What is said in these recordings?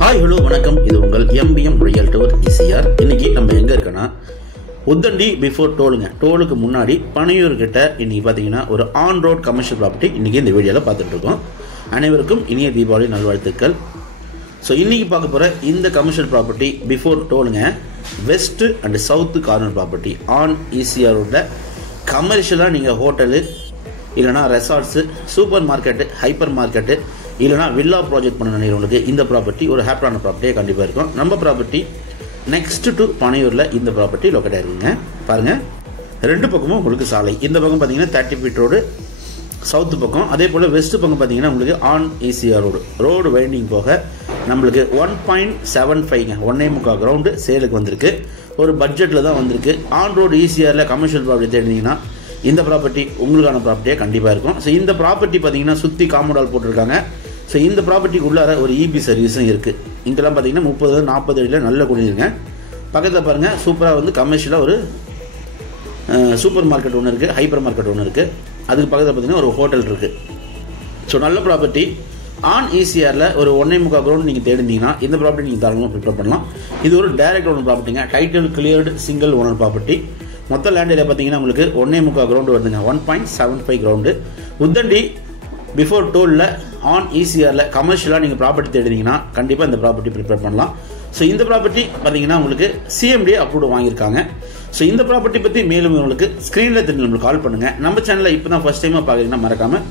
Hi hello வணக்கம். இது உங்கள் எம்பிஎம் ரியல்டர் ஈசிஆர். இன்னைக்கு நம்ம எங்க இருக்கோன்னா உத்தண்டி பிஃபோர் டோலுங்க. டோலுக்கு முன்னாடி பனையூர் கிட்ட இன்னைக்கு பார்த்தீங்கன்னா ஒரு ஆன் ரோட் கமர்ஷியல் ப்ராப்பர்ட்டி இன்னைக்கு இந்த வீடியோவில் பார்த்துட்டு இருக்கோம். அனைவருக்கும் இனிய தீபாவளி நல்வாழ்த்துக்கள். ஸோ இன்னைக்கு பார்க்க போகிற இந்த கமர்ஷியல் ப்ராப்பர்ட்டி பிஃபோர் டோலுங்க, west and south corner property on ஈசிஆரோட கமர்ஷியலாக நீங்கள் ஹோட்டலு இல்லைனா resorts, supermarket, hypermarket இல்லைனா வில்லா ப்ராஜெக்ட் பண்ண நினைக்கிறவங்களுக்கு இந்த ப்ராப்பர்ட்டி ஒரு ஹேப்பரான ப்ராப்பர்ட்டியாக கண்டிப்பாக இருக்கும். நம்ம ப்ராப்பர்ட்டி நெக்ஸ்ட் டு பனையூரில் இந்த ப்ராப்பர்ட்டி லொக்கேட் ஆகிருக்குங்க. பாருங்கள், ரெண்டு பக்கமும் உங்களுக்கு சாலை. இந்த பக்கம் பார்த்தீங்கன்னா 30 ஃபீட் ரோடு சவுத்து பக்கம், அதே போல் வெஸ்ட் பக்கம் பார்த்தீங்கன்னா உங்களுக்கு ஆன் ஈசிஆர் ரோடு வைண்டிங் போக நம்மளுக்கு 1.75 1.25 கிரவுண்டு சேலுக்கு வந்திருக்கு. ஒரு பட்ஜெட்டில் தான் வந்திருக்கு. ஆன் ரோடு ஈசிஆரில் கமர்ஷியல் ப்ராப்பர்ட்டி தேடினீங்கன்னா இந்த ப்ராப்பர்ட்டி உங்களுக்கான ப்ராப்பர்ட்டியாக கண்டிப்பாக இருக்கும். ஸோ இந்த ப்ராப்பர்ட்டி பார்த்தீங்கன்னா சுற்றி காம்பவுண்ட் போட்டிருக்காங்க. ஸோ இந்த ப்ராப்பர்ட்டிக்கு உள்ளார ஒரு இபி சர்வீஸும் இருக்குது. இங்கெல்லாம் பார்த்தீங்கன்னா 30-40 அடியில் நல்ல குடியிருங்க. பக்கத்தில் பாருங்கள், சூப்பராக வந்து கமர்ஷியலாக ஒரு சூப்பர் மார்க்கெட் ஒன்று இருக்குது, ஹைப்பர் மார்க்கெட் ஒன்று இருக்குது. அதுக்கு பக்கத்தில் பார்த்தீங்கன்னா ஒரு ஹோட்டல் இருக்குது. ஸோ நல்ல ப்ராப்பர்ட்டி ஆன் ஈசிஆரில் ஒரு 1.25 கிரவுண்ட் நீங்கள் தேடினீங்கன்னா இந்த ப்ராப்பர்ட்டி நீங்கள் தாராளமாக ப்ரிப்பேர் பண்ணலாம். இது ஒரு டைரக்ட் ஓனர் ப்ராப்பர்ட்டிங்க. Title cleared single owner property. மொத்த லேண்ட் ஏரியா பார்த்தீங்கன்னா உங்களுக்கு 1.25 கிரவுண்டு வருதுங்க. 1.75 கிரவுண்டு. உத்தண்டி பிஃபோர் டோலில் ஆன் ஈசிஆரில் கமர்ஷியலாக நீங்கள் ப்ராப்பர்ட்டி தேடினீங்கன்னா கண்டிப்பாக இந்த ப்ராப்பர்ட்டி ப்ரிப்பேர் பண்ணலாம். ஸோ இந்த ப்ராப்பர்ட்டி பார்த்தீங்கன்னா உங்களுக்கு சிஎம்டி அப்ரூவ் வாங்கியிருக்காங்க. ஸோ இந்த ப்ராப்பர்ட்டி பற்றி மேலும் உங்களுக்கு ஸ்க்ரீனில் தெரிஞ்சு நம்மளுக்கு கால் பண்ணுங்கள். நம்ம சேனலில் இப்போ தான் ஃபஸ்ட் டைமாக பார்க்குறீங்கன்னா மறக்காமல்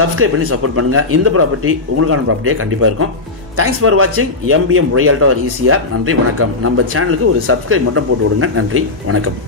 சப்ஸ்கிரைப் பண்ணி சப்போர்ட் பண்ணுங்கள். இந்த ப்ராப்பர்ட்டி உங்களுக்கான ப்ராப்பர்ட்டியாக கண்டிப்பாக இருக்கும். தேங்க்ஸ் ஃபார் வாட்சிங் எம்பிஎம் ரியல்டர் ஈசிஆர். நன்றி, வணக்கம். நம்ம சேனலுக்கு ஒரு சப்ஸ்கிரைப் மட்டும் போட்டு விடுங்க. நன்றி, வணக்கம்.